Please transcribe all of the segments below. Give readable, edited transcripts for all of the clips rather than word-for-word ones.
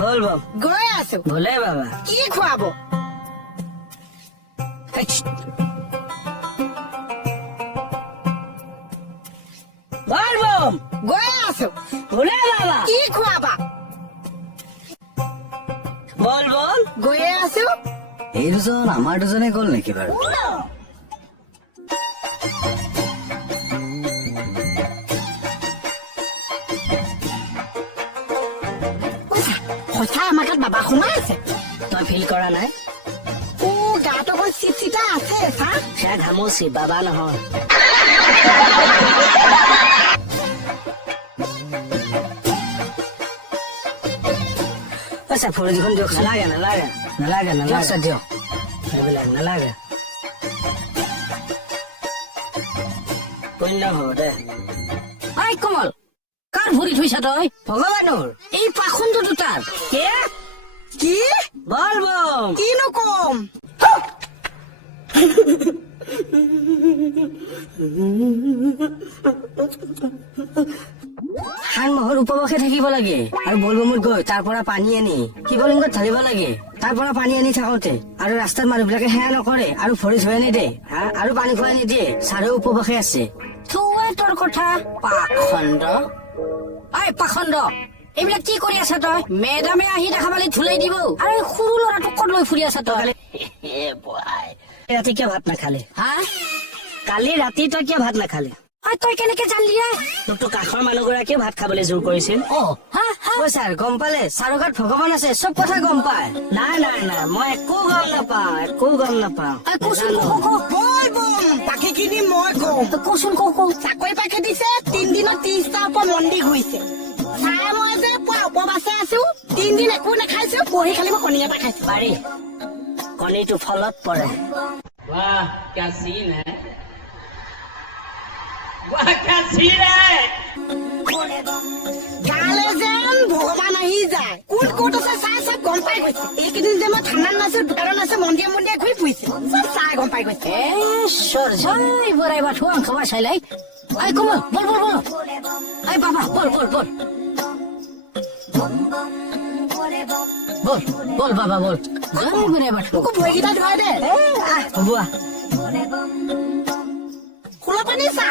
বলবো গৈ আছো। ভোলে বাবা কি খুৱাব? বলবো গৈ আছো। ভোলে বাবা কি খুৱাবা? বলবো গৈয়ে আছো। এই দুজন আমাৰ দুজনে গ'ল নেকি বাৰু? সঁচা আমাৰ গাত বাবা সোমাই আছে। তই ফিল কৰা নাই? গাটো অকণ চিট আছে চা। সেয়া ঘামুচি, বাবা নহয়। আচ্ছা ফৌৰজিখন দিয়ক। নালাগে নালাগে নালাগে নালাগে দিয়ক, সেইবিলাক নালাগে। পুণ্য হ'ব দে। আই কমল, কাৰ ভৰি থৈছা তই? ভগৱানৰ। এই পাখণ্ডটো তাৰ। কে কি? বলবো কিনো কম? সানমহৰ উপবাসে থাকিব লাগে আৰু বলবমত গৈ তাৰ পৰা পানী আনি শিৱলিংগত ঢালিব লাগে। তাৰ পৰা পানী আনি থাকোতে আৰু ৰাস্তাত মানুহ বিলাকে সেয়া নকৰে আৰু ভৰি ধুৱাই নিদিয়ে আৰু পানী খুৱাই নিদিয়ে। ছাৰে উপবাসে আছে। থৌৱে তোৰ কথা। পাখণ্ড, আই পাখণ্ড, এইবিলাক কি কৰি আছা তই? মেডামে আহি দেখা পালে ধুলাই দিব। আৰু সৰু ল'ৰাটোক ক'ত লৈ ফুৰি আছা তই? ৰাতি কিয় ভাত নাখালে? হা? কালি ৰাতি তই কিয় ভাত নাখালে? তই কেনেকে জানলি? তোকতো কাষৰ মানুহগৰাকীয়ে ভাত খাবলৈ জোৰ কৰিছিল। ছাৰ গম পালে? ছাৰৰ গাত ভগৱান আছে, চব কথা গম পায়। নাই নাই নাই, মই একো গম নাপাওঁ, একো গম নাপাওঁ। বাকীখিনি মই কওঁ। কচোন ক। চাকৰি পাখি দিছে, 3 দিনত 30টা ওপৰত মন্দিৰ ঘূৰিছে। চাই মই যে পুৱা উপবাসে আছো, 3 দিন একো নাখাইছো, পঢ়ি খালি মই কণী এটা খাইছো। পাৰি কণীটো ফলত পৰে। वाह क्या सीन है, वाह क्या सीन है। গালে যেন ভগৱান আহি যায়। কোন ক'ত আছে চাই চব গম পাই গৈছে। এইকেইদিন যে মই ঠাণ্ডাত নাছো, দোকানত নাছো, মন্দিৰে মন্দিৰে ঘূৰি ফুৰিছে, চব চাই গম পাই গৈছে। সরজাই বড়াই বাঠু আং খাওয়া সাইলাই। আই কমল, বল বল বল। আই বাবা, বল বল বল। বল বল বাবা বল। জয় বড়াই বাঠু। মোকো ভৰিকেইটা ধুৱাই দে। হ'ব আহ। খোলা পানী চা।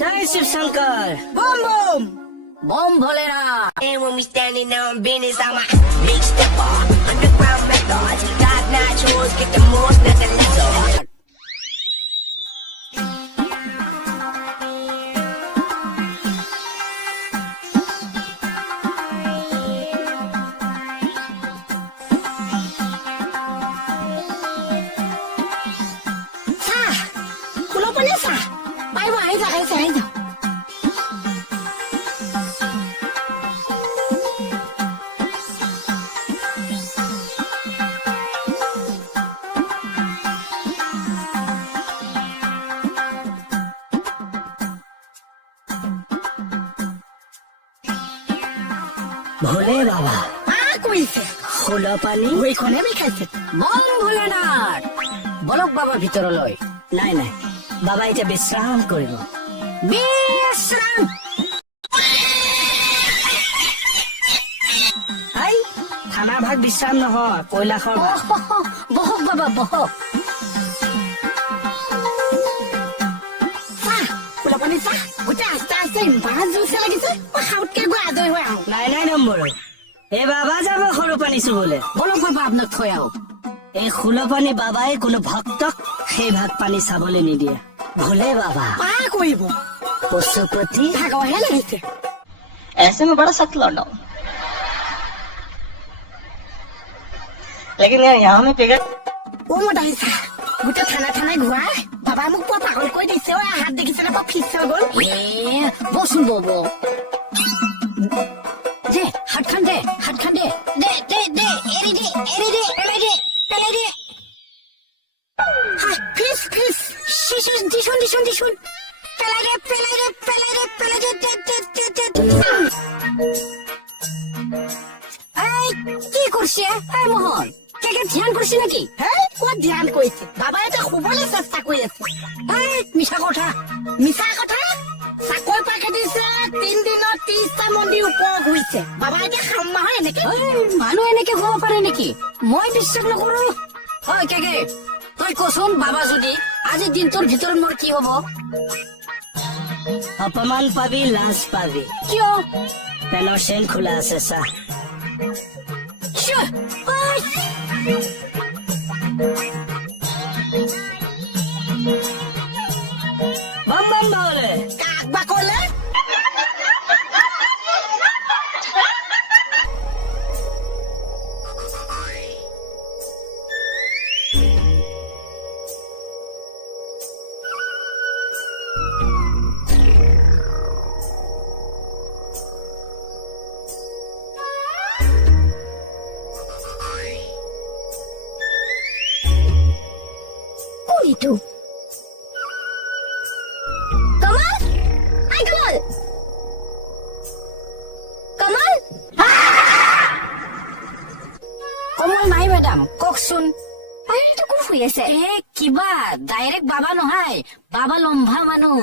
জয় শিৱ শংকৰ। বম বম। বম ভোলেনা। And when we standing on business, I'm a big stepper. Underground methods, top notch hoes, get the most, nothing less. চা খোলা পানী চা। পাৰিব আহি যা আহি যা আহি যা। ভোলে বাবা কৰিছে খোলা পানী ভৰিখনে বিষাইছে। বম ভোলেনাথ। বলক বাবা ভিতৰলৈ। নাই নাই, বাবা এতিয়া বিশ্ৰাম কৰিব। বিশ্ৰাম। থানাৰ ভাগ বিশ্ৰাম নহয়, কৈলাশৰ ভাগ। বহক বাবা বহক। চা খোলা পানী চা। গোটেই আস্তে আস্তে ইমান জোৰছে লাগিছে, মই সাউতকে গৈ আজৰি হৈ আহো। নাই নাই নম্বৰ, এই বাবা যাব সৰু পানী চুবলৈ। বলক বাবা আপোনাক থৈ আহক। এই খোলাপানী বাবাই কোনো ভক্তক সেই ভাত পানী চাবলৈ নিদিয়ে। ভোলে বাবা কৰিব পশুপতি ভাগৰহে লাগিছে। ऐसे में बड़ा सख्त लौंडा हूं, लेकिन यार यहाँ में पिघल। মত আহিছা গোটেই থানা থানাই ঘূৰাই বাবাই মোক পুৱা পাগল কৰি দিছে। হাত দেখিছে নে ফিক্স হৈ গ'ল। বসুন বব। দে হাতখান দে, হাতখান দে। দে দে দে, এৰি দে, এৰি দে, পেলাই দে, পেলাই দে। ফিস ফিস দিছুন দিছুন দিছুন। পেলাই দে, পেলাই দে, পেলাই দে, পেলাই দে, দে দে দে দে। এই কি করছে? এই মোহন কে ধ্যান করছে নাকি? ক'ত ধ্যান কৰিছে? বাবাই এতিয়া শুবলৈ চেষ্টা কৰি আছে। এই মিছা কথা। মিছা কথা। চাকৰি পাকে দিছে, 3 দিনত 30টা মন্দিৰ ওপৰ ঘূৰিছে বাবা এতিয়া খাম্মা হয় এনেকে মানুহ এনেকে হব পাৰে নেকি মই বিশ্বাস নকৰো হয় কেকে তই কচোন বাবা যদি আজি দিনটোৰ ভিতৰত মোৰ কি হব অপমান পাবি লাজ পাবি কিয় পেনৰ চেন খোলা আছে চা কিয়? বাম বাম বাবলে কাক বা ক'লে itu? Kamal? Hai Kamal! Kamal? Kamal নাই মেডাম কওকচোন বাহিৰতো কোন শুই আছে কিবা ডাইৰেক্ট বাবা নহয় বাবা লম্ভা মানুহ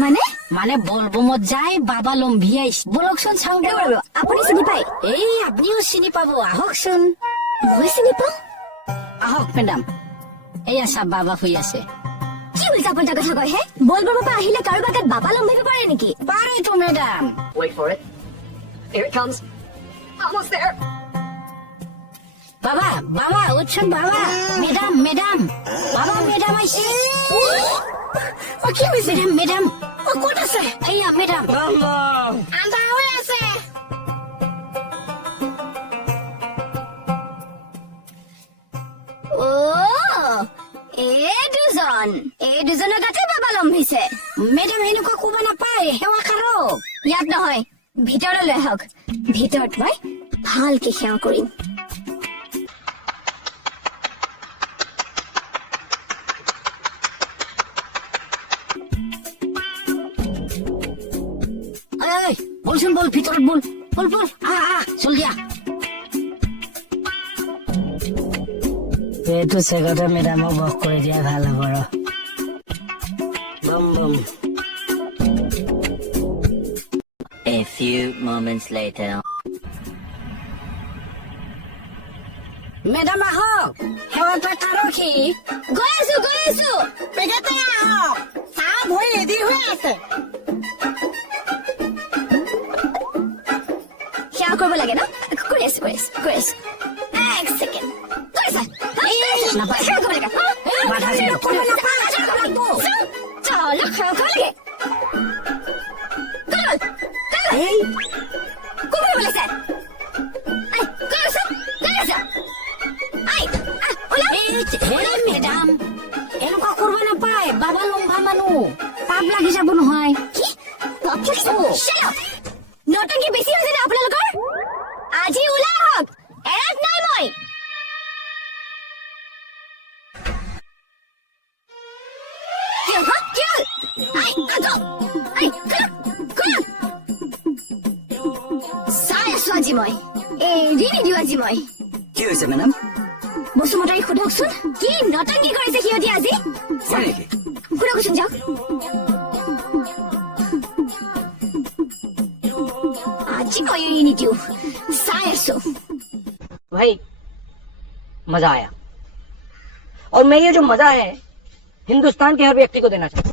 মানে মানে বলবমত যায় বাবা লম্ভি আহিছে বলকচোন চাওঁ ৰ'ব, আপুনি চিনি পায় এই আপুনিও চিনি পাব আহকচোন মই চিনি পাওঁ আহক মেডাম এয়া চাব বাবা শুই আছে কি উল্টা পুল্টা কথা কয় হে বলবৰ পৰা আহিলে কাৰোবাৰ গাত বাবা লম্বিব পাৰে নেকি পাৰেতো madam Wait for it. Here it comes. Almost there. বাবা বাবা উঠছেন বাবা মেডাম মেডাম বাবা মেডাম আহিছে কি হৈছে মেডাম মেডাম ক'ত আছে এয়া মেডাম বাম বাম আন্ধাৰ হৈ আছে এই দুজনৰ গাতে বাবা লম্বিছে মেডাম এনেকুৱা ক'ব নাপায় সেৱা কাৰো ইয়াত নহয় ভিতৰলৈ আহক ভিতৰত মই ভালকে সেৱা কৰিম এই বলচোন বল ভিতৰত বল বল বল চল দিয়া এইটো চেগতে মেডামক বস কৰি দিয়া ভাল হ'ব ৰ বম বম A few moments later. Madam আহক সেৱাটা কাৰকী গৈ আছো বেগেতে আহক চাহ ভৰি ৰেডি হৈ আছে সেৱা কৰিব লাগে ন কৰি আছো এক ছেকেণ্ড নাপায়। সেৱা কৰিব লাগে বাধা দিয়ক। কৰিব নাপায় চলো সেৱা কৰিব লাগে এই কোন কৰিব লাগিছে মেডাম এনেকুৱা কৰিব নাপায় বাবা লম্ভা মানুহ পাপ লাগি যাব নহয় কি নতুনকে বেছি হৈছে নে আপোনালোকৰ আজি ওলাই আহক এৰাত নাই মই চাই আছো আজি মই এৰি নিদিওঁ আজি মই কি হৈছে মেডাম বসুমতাৰী সোধকচোন কি নতংকি কৰিছে সিহঁতি আজি হয় নেকি সোধকচোন যাওক আজি মই এৰি নিদিওঁ চাই আছো भाई मजा आया और मैं ये जो मजा है हिंदुस्तान के हर व्यक्ति को देना चाहता हूँ